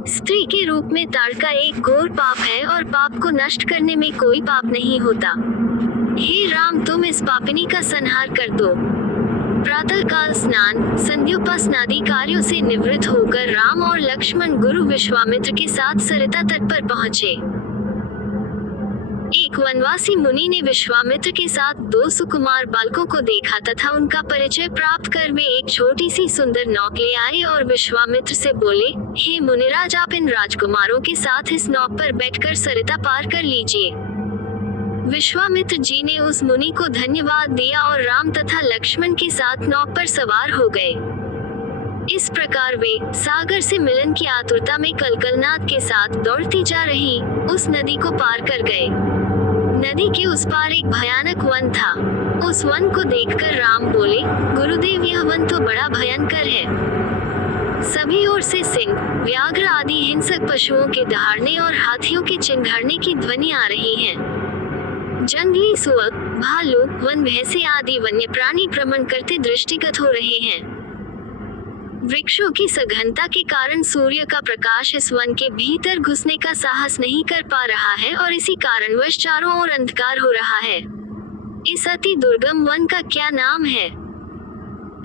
स्त्री के रूप में ताड़का एक घोर पाप है और पाप को नष्ट करने में कोई पाप नहीं होता। हे राम, तुम इस पापिनी का संहार कर दो। प्रातःकाल स्नान संध्योपासनादि कार्यों से निवृत्त होकर राम और लक्ष्मण गुरु विश्वामित्र के साथ सरिता तट पर पहुँचे। एक वनवासी मुनि ने विश्वामित्र के साथ दो सुकुमार बालकों को देखा तथा उनका परिचय प्राप्त कर वे एक छोटी सी सुंदर नौक ले आए और विश्वामित्र से बोले, हे मुनिराज, आप इन राजकुमारों के साथ इस नौक पर बैठकर सरिता पार कर लीजिए। विश्वामित्र जी ने उस मुनि को धन्यवाद दिया और राम तथा लक्ष्मण के साथ नौक पर सवार हो गए। इस प्रकार वे सागर से मिलन की आतुरता में कलकलनाद के साथ दौड़ती जा रही उस नदी को पार कर गए। नदी के उस पार एक भयानक वन था। उस वन को देखकर राम बोले, गुरुदेव, यह वन तो बड़ा भयंकर है। सभी ओर से सिंह, व्याघ्र आदि हिंसक पशुओं के दहाड़ने और हाथियों के चिंघाड़ने की ध्वनि आ रही है। जंगली सुअर, भालू, वन भैंसे आदि वन्य प्राणी भ्रमण करते दृष्टिगत हो रहे हैं। वृक्षों की सघनता के कारण सूर्य का प्रकाश इस वन के भीतर घुसने का साहस नहीं कर पा रहा है और इसी कारणवश चारों ओर अंधकार हो रहा है। इस अति दुर्गम वन का क्या नाम है?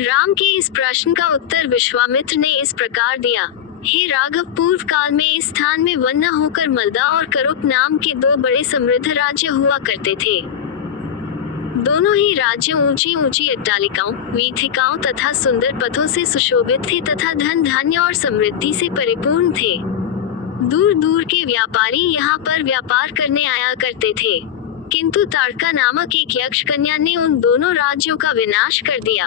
राम के इस प्रश्न का उत्तर विश्वामित्र ने इस प्रकार दिया, हे राघव, पूर्व काल में इस स्थान में वन न होकर मलदा और करुप नाम के दो बड़े समृद्ध राज्य हुआ करते थे। दोनों ही राज्य ऊंची ऊंची अट्टालिकाओं, वीथिकाओं तथा सुंदर पथों से सुशोभित थे तथा धन धान्य और समृद्धि से परिपूर्ण थे। दूर दूर के व्यापारी यहाँ पर व्यापार करने आया करते थे, किंतु ताड़का नामक एक यक्ष कन्या ने उन दोनों राज्यों का विनाश कर दिया।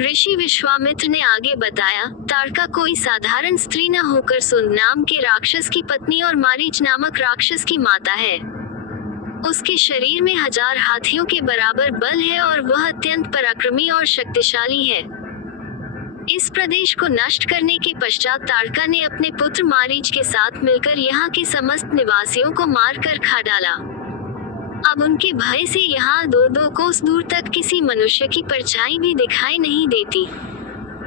ऋषि विश्वामित्र ने आगे बताया, ताड़का कोई साधारण स्त्री न होकर सुंद नाम के राक्षस की पत्नी और मारीच नामक राक्षस की माता है। उसके शरीर में 1000 हाथियों के बराबर बल है और वह अत्यंत पराक्रमी और शक्तिशाली है। इस प्रदेश को नष्ट करने के पश्चात ताड़का ने अपने पुत्र मारीच के साथ मिलकर यहाँ के समस्त निवासियों को मार कर खा डाला। अब उनके भय से यहाँ 2-2 कोस दूर तक किसी मनुष्य की परछाई भी दिखाई नहीं देती।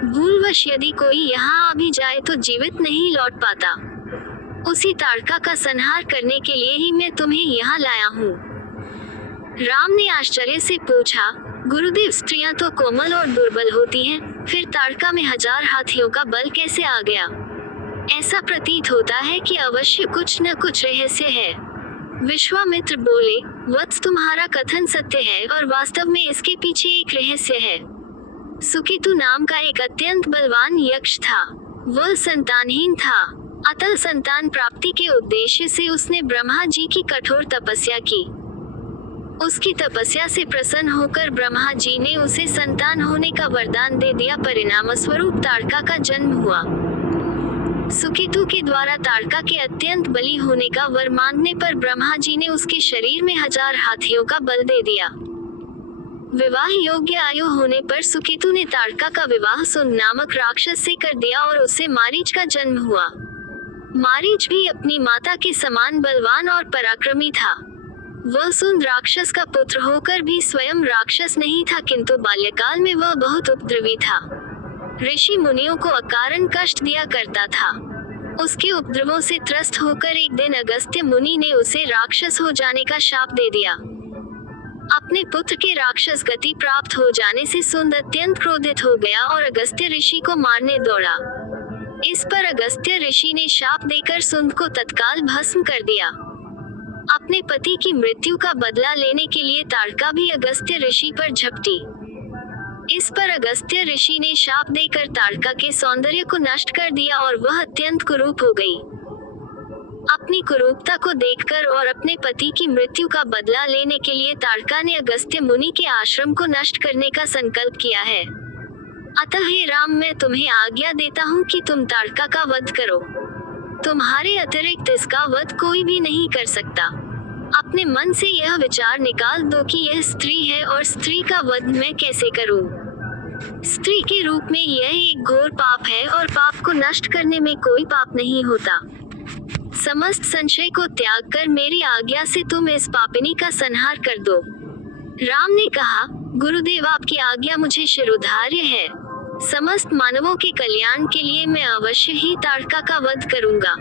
भूलवश यदि कोई यहाँ आ भी जाए तो जीवित नहीं लौट पाता। उसी ताड़का का संहार करने के लिए ही मैं तुम्हें यहाँ लाया हूँ। राम ने आश्चर्य से पूछा, गुरुदेव, स्त्रियां तो कोमल और दुर्बल होती हैं, फिर ताड़का में 1000 हाथियों का बल कैसे आ गया? ऐसा प्रतीत होता है कि अवश्य कुछ न कुछ रहस्य है। विश्वामित्र बोले, वत्स, तुम्हारा कथन सत्य है और वास्तव में इसके पीछे एक रहस्य है। सुकेतु नाम का एक अत्यंत बलवान यक्ष था। वह संतानहीन था, अतः संतान प्राप्ति के उद्देश्य से उसने ब्रह्मा जी की कठोर तपस्या की। उसकी तपस्या से प्रसन्न होकर ब्रह्मा जी ने उसे संतान होने का वरदान दे दिया। परिणाम स्वरूप ताड़का का जन्म हुआ। सुकेतु के द्वारा ताड़का के अत्यंत बली होने का वर मांगने पर ब्रह्मा जी ने उसके शरीर में 1000 हाथियों का बल दे दिया। विवाह योग्य आयु होने पर सुकेतु ने ताड़का का विवाह सुंद नामक राक्षस से कर दिया और उससे मारीच का जन्म हुआ। मारीच भी अपनी माता के समान बलवान और पराक्रमी था। वह सुंद राक्षस का पुत्र होकर भी स्वयं राक्षस नहीं था, किंतु बाल्यकाल में वह बहुत उपद्रवी था। ऋषि मुनियों को अकारण कष्ट दिया करता था। उसके उपद्रवों से त्रस्त होकर एक दिन अगस्त्य मुनि ने उसे राक्षस हो जाने का शाप दे दिया। अपने पुत्र के राक्षस गति प्राप्त हो जाने से सुंद अत्यंत क्रोधित हो गया और अगस्त्य ऋषि को मारने दौड़ा। इस पर अगस्त्य ऋषि ने शाप देकर सुंद को तत्काल भस्म कर दिया। अपने पति की मृत्यु का बदला लेने के लिए ताड़का भी अगस्त्य ऋषि पर झपटी। इस पर अगस्त्य ऋषि ने शाप देकर ताड़का के सौंदर्य को नष्ट कर दिया और वह अत्यंत कुरूप हो गई। अपनी कुरूपता को देखकर और अपने पति की मृत्यु का बदला लेने के लिए ताड़का ने अगस्त्य मुनि के आश्रम को नष्ट करने का संकल्प किया है। अतः हे राम, मैं तुम्हें आज्ञा देता हूँ कि तुम ताड़का का वध करो। तुम्हारे अतिरिक्त इसका वध कोई भी नहीं कर सकता। अपने मन से यह विचार निकाल दो कि यह स्त्री है और स्त्री का वध मैं कैसे करूँ। स्त्री के रूप में यह एक घोर पाप है और पाप को नष्ट करने में कोई पाप नहीं होता। समस्त संशय को त्याग कर मेरी आज्ञा से तुम इस पापिनी का संहार कर दो। राम ने कहा, गुरुदेव, आपकी आज्ञा मुझे शिरोधार्य है। समस्त मानवों के कल्याण के लिए मैं अवश्य ही ताड़का का वध करूंगा।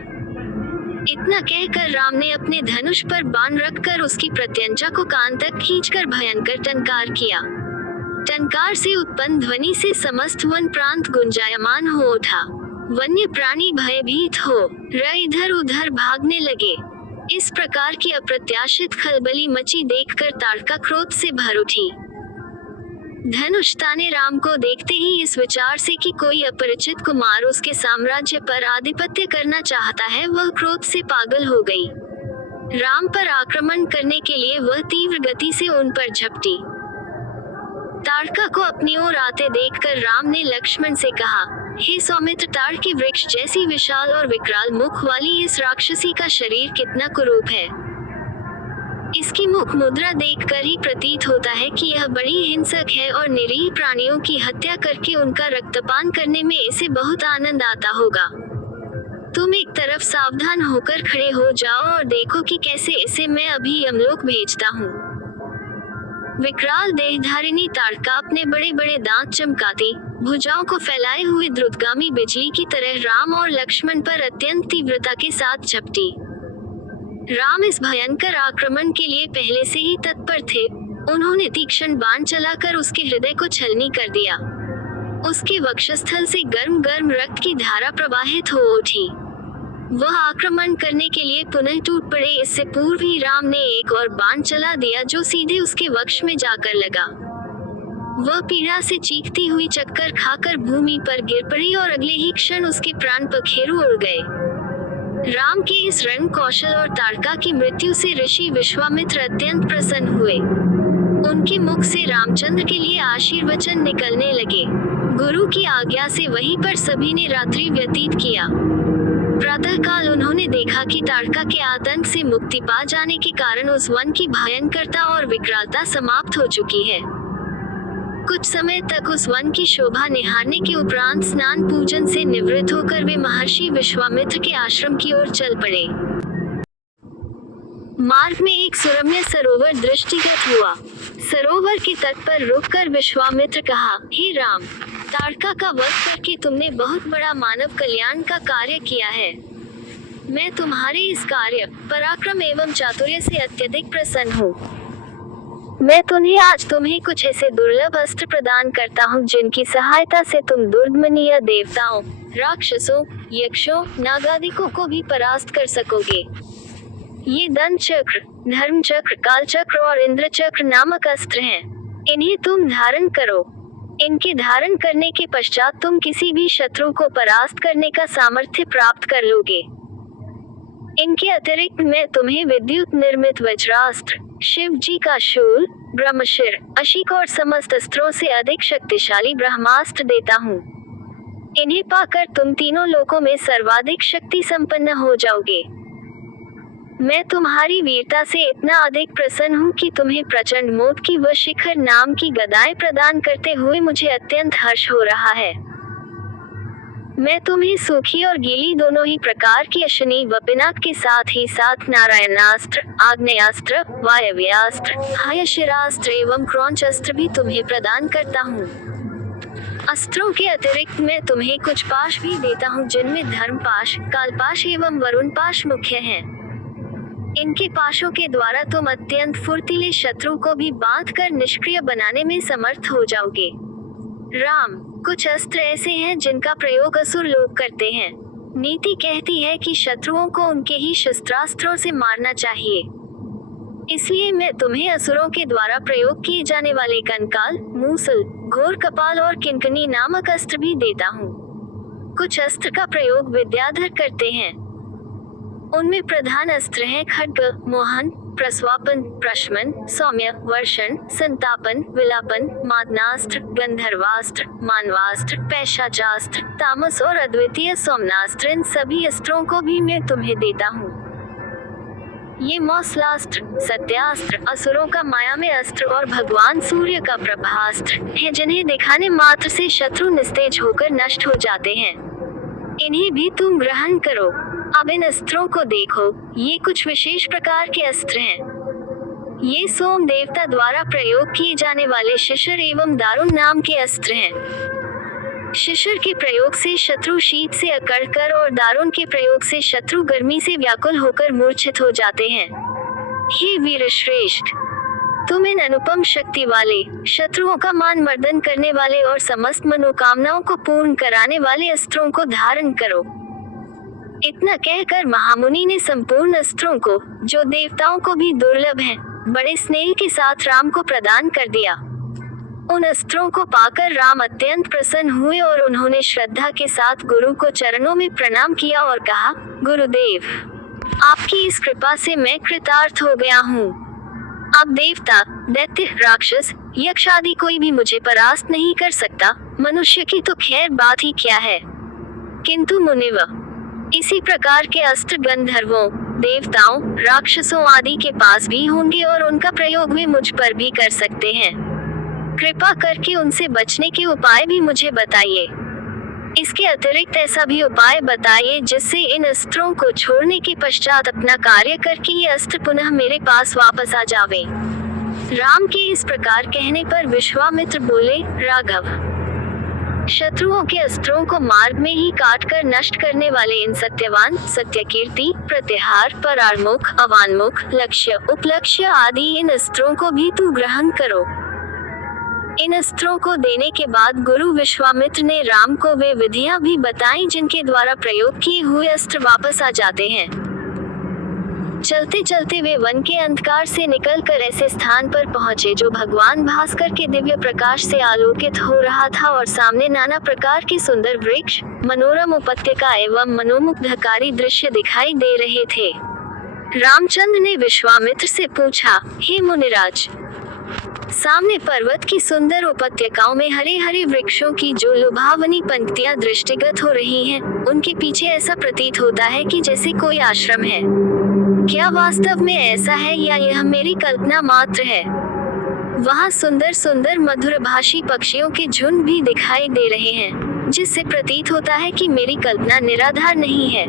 इतना कहकर राम ने अपने धनुष पर बाण रखकर उसकी प्रत्यंचा को कान तक खींचकर भयंकर टंकार किया। टंकार से उत्पन्न ध्वनि से समस्त वन प्रांत गुंजायमान हो उठा। वन्य प्राणी भयभीत हो इधर उधर भागने लगे। इस प्रकार की अप्रत्याशित खलबली मची देखकर ताड़का क्रोध से भर उठी। धनुष ताने राम को देखते ही इस विचार से कि कोई अपरिचित कुमार उसके साम्राज्य पर आधिपत्य करना चाहता है, वह क्रोध से पागल हो गई। राम पर आक्रमण करने के लिए वह तीव्र गति से उन पर झपटी। ताड़का को अपनी ओर आते देखकर राम ने लक्ष्मण से कहा, हे सौमित्र, ताड़ के वृक्ष जैसी विशाल और विकराल मुख वाली इस राक्षसी का शरीर कितना कुरूप है। इसकी मुख मुद्रा देखकर ही प्रतीत होता है कि यह बड़ी हिंसक है और निरीह प्राणियों की हत्या करके उनका रक्तपान करने में इसे बहुत आनंद आता होगा। तुम एक तरफ सावधान होकर खड़े हो जाओ और देखो कि कैसे इसे मैं अभी यमलोक भेजता हूँ। विकराल देहधारिणी ताड़का अपने बड़े बड़े दांत चमकाती, भुजाओं को फैलाए हुए द्रुतगामी बिजली की तरह राम और लक्ष्मण पर अत्यंत तीव्रता के साथ झपटी। राम इस भयंकर आक्रमण के लिए पहले से ही तत्पर थे। उन्होंने तीक्ष्ण बाण चलाकर उसके हृदय को छलनी कर दिया। उसके वक्षस्थल से गर्म गर्म रक्त की धारा प्रवाहित हो उठी। वह आक्रमण करने के लिए पुनः टूट पड़े। इससे पूर्व ही राम ने एक और बाण चला दिया जो सीधे उसके वक्ष में जाकर लगा। वह पीड़ा से चीखती हुई चक्कर खाकर भूमि पर गिर पड़ी और अगले ही क्षण उसके प्राण पखेरु उड़ गए। राम के इस रण कौशल और ताड़का की मृत्यु से ऋषि विश्वामित्र अत्यंत प्रसन्न हुए। उनके मुख से रामचंद्र के लिए आशीर्वचन निकलने लगे। गुरु की आज्ञा से वहीं पर सभी ने रात्रि व्यतीत किया। प्रातःकाल उन्होंने देखा कि ताड़का के आतंक से मुक्ति पा जाने के कारण उस वन की भयंकरता और विकरालता समाप्त हो चुकी है। कुछ समय तक उस वन की शोभा निहारने के उपरांत स्नान पूजन से निवृत्त होकर वे महर्षि विश्वामित्र के आश्रम की ओर चल पड़े। मार्ग में एक सुरम्य सरोवर दृष्टिगत हुआ। सरोवर के तट पर रुककर विश्वामित्र कहा, हे राम, ताड़का का वध करके तुमने बहुत बड़ा मानव कल्याण का कार्य किया है। मैं तुम्हारे इस कार्य, पराक्रम एवं चातुर्य से अत्यधिक प्रसन्न हूँ। मैं तुम्हें कुछ ऐसे दुर्लभ अस्त्र प्रदान करता हूँ जिनकी सहायता से तुम दुर्दमनीय देवताओं, राक्षसों, यक्षों, नागादिकों को भी परास्त कर सकोगे। ये दंड चक्र, धर्म चक्र, काल चक्र और इंद्र चक्र नामक अस्त्र हैं। इन्हें तुम धारण करो। इनके धारण करने के पश्चात तुम किसी भी शत्रु को परास्त करने का सामर्थ्य प्राप्त कर लोगे। इनके अतिरिक्त मैं तुम्हें विद्युत निर्मित वज्रास्त्र, शिव जी का शूल, ब्रह्मशिर, अशिक और समस्त अस्त्रों से अधिक शक्तिशाली ब्रह्मास्त्र देता हूँ। इन्हें पाकर तुम तीनों लोकों में सर्वाधिक शक्ति संपन्न हो जाओगे। मैं तुम्हारी वीरता से इतना अधिक प्रसन्न हूँ कि तुम्हें प्रचंड मोद की व शिखर नाम की गदाएं प्रदान करते हुए मुझे अत्यंत हर्ष हो रहा है। मैं तुम्हें सूखी और गीली दोनों ही प्रकार की अश्विनी व पिनाक के साथ ही साथ नारायणास्त्र, आग्नेयास्त्र, वायव्यास्त्र, हायशिरास्त्र एवं क्रौंच अस्त्र भी तुम्हें प्रदान करता हूँ। अस्त्रों के अतिरिक्त मैं तुम्हें कुछ पाश भी देता हूँ जिनमें धर्मपाश, कालपाश एवं वरुण पाश मुख्य हैं। इनके पाशों के द्वारा तुम अत्यंत फुर्तीले शत्रु को भी बांधकर निष्क्रिय बनाने में समर्थ हो जाओगे। राम, कुछ अस्त्र ऐसे हैं जिनका प्रयोग असुर लोग करते हैं। नीति कहती है कि शत्रुओं को उनके ही शस्त्रास्त्रों से मारना चाहिए। इसलिए मैं तुम्हें असुरों के द्वारा प्रयोग किए जाने वाले कंकाल, मूसल, घोर कपाल और किंकनी नामक अस्त्र भी देता हूँ। कुछ अस्त्र का प्रयोग विद्याधर करते हैं। उनमें प्रधान अस्त्र हैं खड्ग, मोहन, प्रस्वापन, प्रशमन, सौम्य, वर्षण, संतापन, विलापन, मादनास्त्र, गंधर्वास्त्र, मानवास्त्र, पैशाचास्त्र, तामस और अद्वितीय सोमनास्त्र। इन सभी अस्त्रों को भी मैं तुम्हें देता हूँ। ये मौसलास्त्र, सत्यास्त्र, असुरों का माया में अस्त्र और भगवान सूर्य का प्रभास्त्र है जिन्हें दिखाने मात्र से शत्रु निस्तेज होकर नष्ट हो जाते हैं। इन्हें भी तुम ग्रहण करो। अब इन अस्त्रों को देखो, ये कुछ विशेष प्रकार के अस्त्र हैं। ये सोम देवता द्वारा प्रयोग किए जाने वाले शिशिर एवं दारुण नाम के अस्त्र हैं। शिशिर के प्रयोग से शत्रु शीत से अकड़कर और दारुण के प्रयोग से शत्रु गर्मी से व्याकुल होकर मूर्छित हो जाते हैं। हे वीर श्रेष्ठ, तुम इन अनुपम शक्ति वाले, शत्रुओं का मान मर्दन करने वाले और समस्त मनोकामनाओं को पूर्ण कराने वाले अस्त्रों को धारण करो। इतना कहकर महामुनि ने संपूर्ण अस्त्रों को, जो देवताओं को भी दुर्लभ हैं, बड़े स्नेह के साथ राम को प्रदान कर दिया। उन अस्त्रों को पाकर राम अत्यंत प्रसन्न हुए और उन्होंने श्रद्धा के साथ गुरु को चरणों में प्रणाम किया और कहा, गुरुदेव, आपकी इस कृपा से मैं कृतार्थ हो गया हूँ। अब देवता, दैत्य, राक्षस, यक्ष आदि कोई भी मुझे परास्त नहीं कर सकता। मनुष्य की तो खैर बात ही क्या है, किंतु मुनिव, इसी प्रकार के अस्त्र गंधर्वों, देवताओं, राक्षसों आदि के पास भी होंगे और उनका प्रयोग वे मुझ पर भी कर सकते हैं। कृपा करके उनसे बचने के उपाय भी मुझे बताइए। इसके अतिरिक्त ऐसा भी उपाय बताइए जिससे इन अस्त्रों को छोड़ने के पश्चात अपना कार्य करके ये अस्त्र पुनः मेरे पास वापस आ जावे। राम के इस प्रकार कहने पर विश्वामित्र बोले, राघव, शत्रुओं के अस्त्रों को मार्ग में ही काट कर नष्ट करने वाले इन सत्यवान, सत्यकीर्ति, प्रत्याहार, परारमुख, अवान्मुख, लक्ष्य, उपलक्ष्य आदि इन अस्त्रों को भी तू ग्रहण करो। इन अस्त्रों को देने के बाद गुरु विश्वामित्र ने राम को वे विधियां भी बताईं जिनके द्वारा प्रयोग किए हुए अस्त्र वापस आ जाते हैं। चलते चलते वे वन के अंधकार से निकलकर ऐसे स्थान पर पहुंचे जो भगवान भास्कर के दिव्य प्रकाश से आलोकित हो रहा था और सामने नाना प्रकार के सुंदर वृक्ष, मनोरम उपत्यका एवं मनोमुग्धकारी दृश्य दिखाई दे रहे थे। रामचंद्र ने विश्वामित्र से पूछा, हे मुनिराज, सामने पर्वत की सुंदर उपत्यकाओं में हरे हरे वृक्षों की जो लुभावनी पंक्तियां दृष्टिगत हो रही हैं, उनके पीछे ऐसा प्रतीत होता है कि जैसे कोई आश्रम है। क्या वास्तव में ऐसा है या यह मेरी कल्पना मात्र है? वहाँ सुंदर सुंदर मधुरभाषी पक्षियों के झुंड भी दिखाई दे रहे हैं, जिससे प्रतीत होता है कि मेरी कल्पना निराधार नहीं है।